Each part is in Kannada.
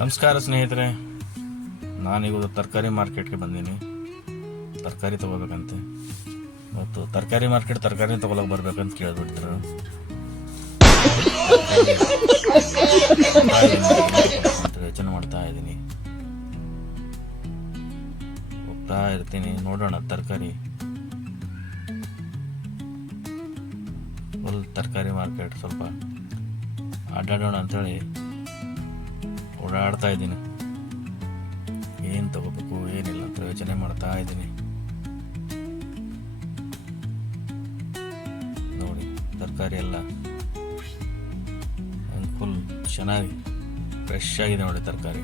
ನಮಸ್ಕಾರ ಸ್ನೇಹಿತರೆ, ನಾನೀಗ ತರಕಾರಿ ಮಾರ್ಕೆಟ್ಗೆ ಬಂದೀನಿ. ತರಕಾರಿ ತೊಗೋಬೇಕಂತೆ. ಇವತ್ತು ತರಕಾರಿ ಮಾರ್ಕೆಟ್ ತರಕಾರಿ ತೊಗೊಳಕ್ಕೆ ಬರ್ಬೇಕಂತ ಕೇಳಿಬಿಡ್ತಾರೆ. ಯೋಚನೆ ಮಾಡ್ತಾ ಇದ್ದೀನಿ, ಹೋಗ್ತಾ ಇರ್ತೀನಿ. ನೋಡೋಣ ತರಕಾರಿ ಫುಲ್ ತರಕಾರಿ ಮಾರ್ಕೆಟ್ ಸ್ವಲ್ಪ ಅಡ್ಡಾಡೋಣ ಅಂಥೇಳಿ ಓಡಾಡ್ತಾ ಇದ್ದೀನಿ. ಏನು ತಗೋಬೇಕು ಏನಿಲ್ಲ ಅಂತ ಯೋಚನೆ ಮಾಡ್ತಾ ಇದ್ದೀನಿ. ನೋಡಿ ತರಕಾರಿ ಎಲ್ಲ ಫುಲ್ ಚೆನ್ನಾಗಿ ಫ್ರೆಶ್ ಆಗಿದೆ ನೋಡಿ ತರಕಾರಿ.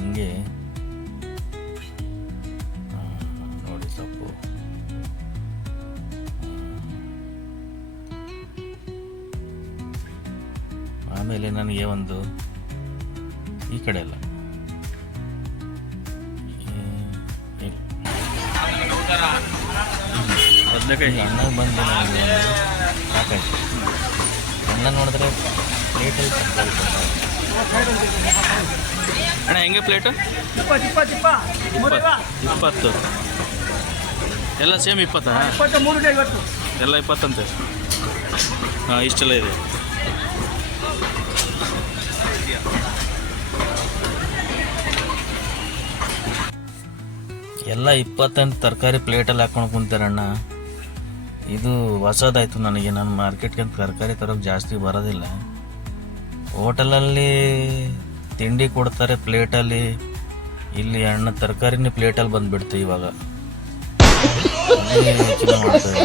ಹಿಂಗೆ ನೋಡಿ ಸೊಪ್ಪು, ಆಮೇಲೆ ನನಗೆ ಒಂದು ಈ ಕಡೆ ಎಲ್ಲ ಬದನೆಕಾಯಿ ಅಣ್ಣ ಬಂದು ನನಗೆ ಸಾಕಾಯ್ತು. ಅಣ್ಣ ನೋಡಿದ್ರೆ ಪ್ಲೇಟಲ್ಲಿ ತರಕಾರಿ ಕೊಡ್ತಾರೆ. ಅಣ್ಣ ಹೆಂಗೆ ಪ್ಲೇಟು? 20 ಎಲ್ಲ ಸೇಮ್ 20? ಎಲ್ಲ 20 ಅಂತೆ. ಹಾಂ, ಇಷ್ಟೆಲ್ಲ ಇದೆ. ಎಲ್ಲ 20 ಅಂತ ತರಕಾರಿ ಪ್ಲೇಟಲ್ಲಿ ಹಾಕೊಂಡು ಕುಂತಾರಣ್ಣ. ಇದು ಹೊಸದಾಯ್ತು ನನಗೆ. ನಾನು ಮಾರ್ಕೆಟ್ಗೆ ಅಂತ ತರಕಾರಿ ತರೋಕೆ ಜಾಸ್ತಿ ಬರೋದಿಲ್ಲ. ಹೋಟೆಲಲ್ಲಿ ತಿಂಡಿ ಕೊಡ್ತಾರೆ ಪ್ಲೇಟಲ್ಲಿ, ಇಲ್ಲಿ ಅಣ್ಣ ತರಕಾರಿನೇ ಪ್ಲೇಟಲ್ಲಿ ಬಂದುಬಿಡ್ತು ಇವಾಗ. ಯೋಚನೆ ಮಾಡ್ತಾರೆ,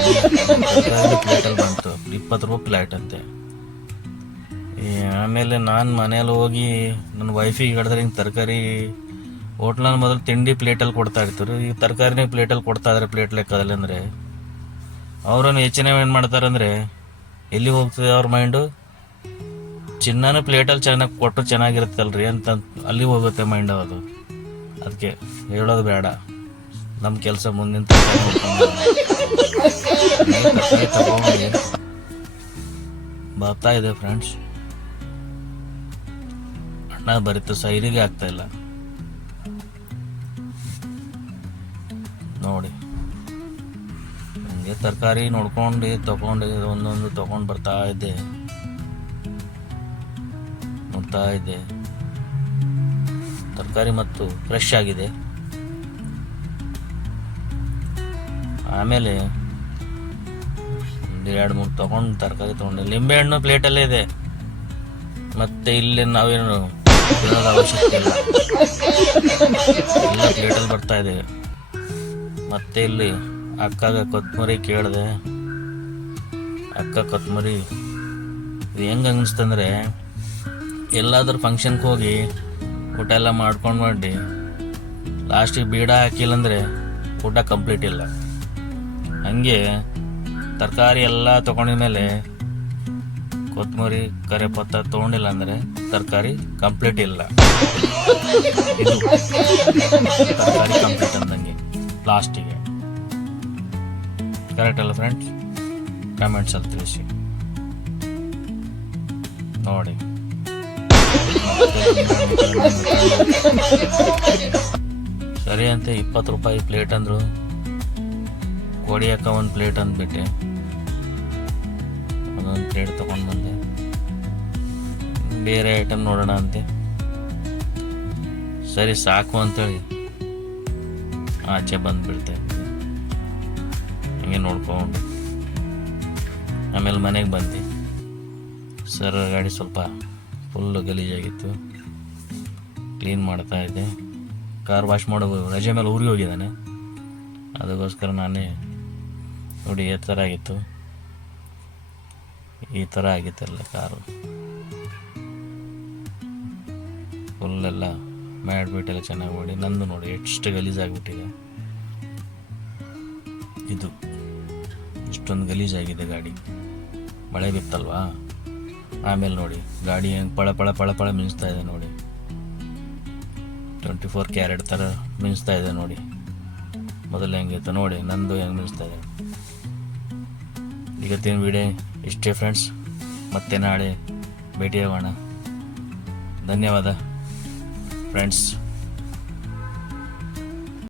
ತರಕಾರಿ ಪ್ಲೇಟಲ್ಲಿ ಬಂತು, 20 ರೂಪಾಯಿ ಪ್ಲೇಟ್ ಅಂತೆ. ಆಮೇಲೆ ನಾನು ಮನೇಲಿ ಹೋಗಿ ನನ್ನ ವೈಫಿಗೆ ಹೇಳಿದ್ರೆ ಹಿಂಗೆ ತರಕಾರಿ ಹೋಟ್ಲಲ್ಲಿ ಮೊದಲು ತಿಂಡಿ ಪ್ಲೇಟಲ್ಲಿ ಕೊಡ್ತಾ ಇರ್ತಾರೆ, ಈಗ ತರಕಾರಿನೇ ಪ್ಲೇಟಲ್ಲಿ ಕೊಡ್ತಾ ಇದ್ದಾರೆ ಪ್ಲೇಟ್ ಲೆಕ್ಕದಲ್ಲಿ. ಅಂದರೆ ಅವರನ್ನು ಯೋಚನೆ ಏನು ಮಾಡ್ತಾರೆ ಅಂದರೆ, ಎಲ್ಲಿ ಹೋಗ್ತದೆ ಅವ್ರ ಮೈಂಡು? ಚಿನ್ನನೂ ಪ್ಲೇಟಲ್ಲಿ ಚೆನ್ನಾಗಿ ಕೊಟ್ಟರು ಚೆನ್ನಾಗಿರುತ್ತಲ್ರಿ ಅಂತ ಅಲ್ಲಿ ಹೋಗುತ್ತೆ ಮೈಂಡ್. ಅದು ಅದಕ್ಕೆ ಹೇಳೋದು ಬೇಡ. ನಮ್ಮ ಕೆಲಸ ಮುಂದಿನ ತರಕಾರಿ ತಗೊಂಡು ಬರ್ತಾ ಇದೆ ಫ್ರೆಂಡ್ಸ್. ಅಣ್ಣ ಬರೀತು ಸೈರಿಗೆ ಆಗ್ತಾ ಇಲ್ಲ ನೋಡಿ. ಹಂಗೆ ತರಕಾರಿ ನೋಡ್ಕೊಂಡು ತಗೊಂಡು ಒಂದೊಂದು ತಗೊಂಡು ಬರ್ತಾ ಇದ್ದೆ. ತರಕಾರಿ ಮತ್ತು ಫ್ರೆಶ್ ಆಗಿದೆ. ಆಮೇಲೆ 2-3 ತಗೊಂಡು ತರಕಾರಿ ತಗೊಂಡೆ. ಲಿಂಬೆಹಣ್ಣು ಪ್ಲೇಟಲ್ಲೇ ಇದೆ. ಮತ್ತೆ ಇಲ್ಲಿ ನಾವೇನು ತಿನ್ನೋದು ಅವಶ್ಯಕತೆ ಇಲ್ಲ, ಎಲ್ಲ ಪ್ಲೇಟಲ್ಲಿ ಬರ್ತಾ ಇದೆ. ಮತ್ತೆ ಇಲ್ಲಿ ಅಕ್ಕಗ ಕೊತ್ತಂಬರಿ ಕೇಳಿದೆ. ಅಕ್ಕ ಕೊತ್ತಂಬರಿ ಇದು ಹೆಂಗೆ ಅನ್ನಿಸ್ತಂದ್ರೆ, ಎಲ್ಲಾದ್ರೂ ಫಂಕ್ಷನ್ಗೆ ಹೋಗಿ ಊಟ ಎಲ್ಲ ಮಾಡ್ಕೊಂಡು ಮಾಡಿ ಲಾಸ್ಟಿಗೆ ಬೀಡ ಹಾಕಿಲ್ಲ ಅಂದರೆ ಊಟ ಕಂಪ್ಲೀಟ್ ಇಲ್ಲ. ಹಂಗೆ ತರಕಾರಿ ಎಲ್ಲ ತೊಗೊಂಡಿದ ಮೇಲೆ ಕೊತ್ತಂಬರಿ ಕರಿಪತ್ತ ತೊಗೊಂಡಿಲ್ಲ ಅಂದರೆ ತರಕಾರಿ ಕಂಪ್ಲೀಟ್ ಇಲ್ಲ. ಇದು ತರಕಾರಿ ಕಂಪ್ಲೀಟ್ ಅಂದಂಗೆ ಲಾಸ್ಟಿಗೆ. ಕರೆಕ್ಟ್ ಅಲ್ಲ ಫ್ರೆಂಡ್ಸ್? ಕಮೆಂಟ್ಸಲ್ಲಿ ತಿಳಿಸಿ ನೋಡಿ. ಸರಿ ಅಂತ 20 ರೂಪಾಯಿ ಪ್ಲೇಟ್ ಅಂದರು. ಕೊಡಿ ಅಕ್ಕ ಒಂದು ಪ್ಲೇಟ್ ಅಂದ್ಬಿಟ್ಟೆ. ಒಂದೊಂದು ಪ್ಲೇಟ್ ತೊಗೊಂಡು ಬಂದೆ. ಬೇರೆ ಐಟಮ್ ನೋಡೋಣ ಅಂತೆ. ಸರಿ ಸಾಕು ಅಂತೇಳಿ ಆಚೆ ಬಂದುಬಿಡ್ತೆ. ಹಂಗೆ ನೋಡ್ಕೊಂಡು ಆಮೇಲೆ ಮನೆಗೆ ಬಂದೆ. ಸರ್ ಗಾಡಿ ಸ್ವಲ್ಪ ಫುಲ್ಲು ಗಲೀಜಾಗಿತ್ತು, ಕ್ಲೀನ್ ಮಾಡ್ತಾ ಇದ್ದೆ. ಕಾರ್ ವಾಶ್ ಮಾಡೋ ರಜೆ ಮೇಲೆ ಊರಿಗೆ ಹೋಗಿದ್ದಾನೆ, ಅದಕ್ಕೋಸ್ಕರ ನಾನೇ ನೋಡಿ ಈ ಥರ ಆಗಿತ್ತು. ಈ ಥರ ಆಗಿತ್ತಲ್ಲ ಕಾರು ಫುಲ್ಲೆಲ್ಲ ಮಾಡಿಬಿಟ್ಟೆಲ್ಲ ಚೆನ್ನಾಗಿ ಮಾಡಿ. ನಂದು ನೋಡಿ ಎಷ್ಟು ಗಲೀಜಾಗಿಬಿಟ್ಟಿದೆ. ಇದು ಇಷ್ಟೊಂದು ಗಲೀಜಾಗಿದೆ ಗಾಡಿ. ಮಳೆ ಬಿತ್ತಲ್ವಾ, ಆಮೇಲೆ ನೋಡಿ ಗಾಡಿ ಹೆಂಗೆ ಪಳ ಮಿಂಚ್ತಾ ಇದೆ ನೋಡಿ. 24 ಕ್ಯಾರೆಟ್ ಥರ ಮಿಂಚ್ತಾ ಇದೆ ನೋಡಿ. ಮೊದಲು ಹೆಂಗಿತ್ತು ನೋಡಿ, ನಂದು ಹೆಂಗೆ ಮಿಂಚ್ತಾ ಇದೆ. ಇವತ್ತಿನ ವಿಡಿಯೋ ಇಷ್ಟೇ ಫ್ರೆಂಡ್ಸ್. ಮತ್ತೆ ನಾಳೆ ಭೇಟಿಯಾಗೋಣ. ಧನ್ಯವಾದ ಫ್ರೆಂಡ್ಸ್.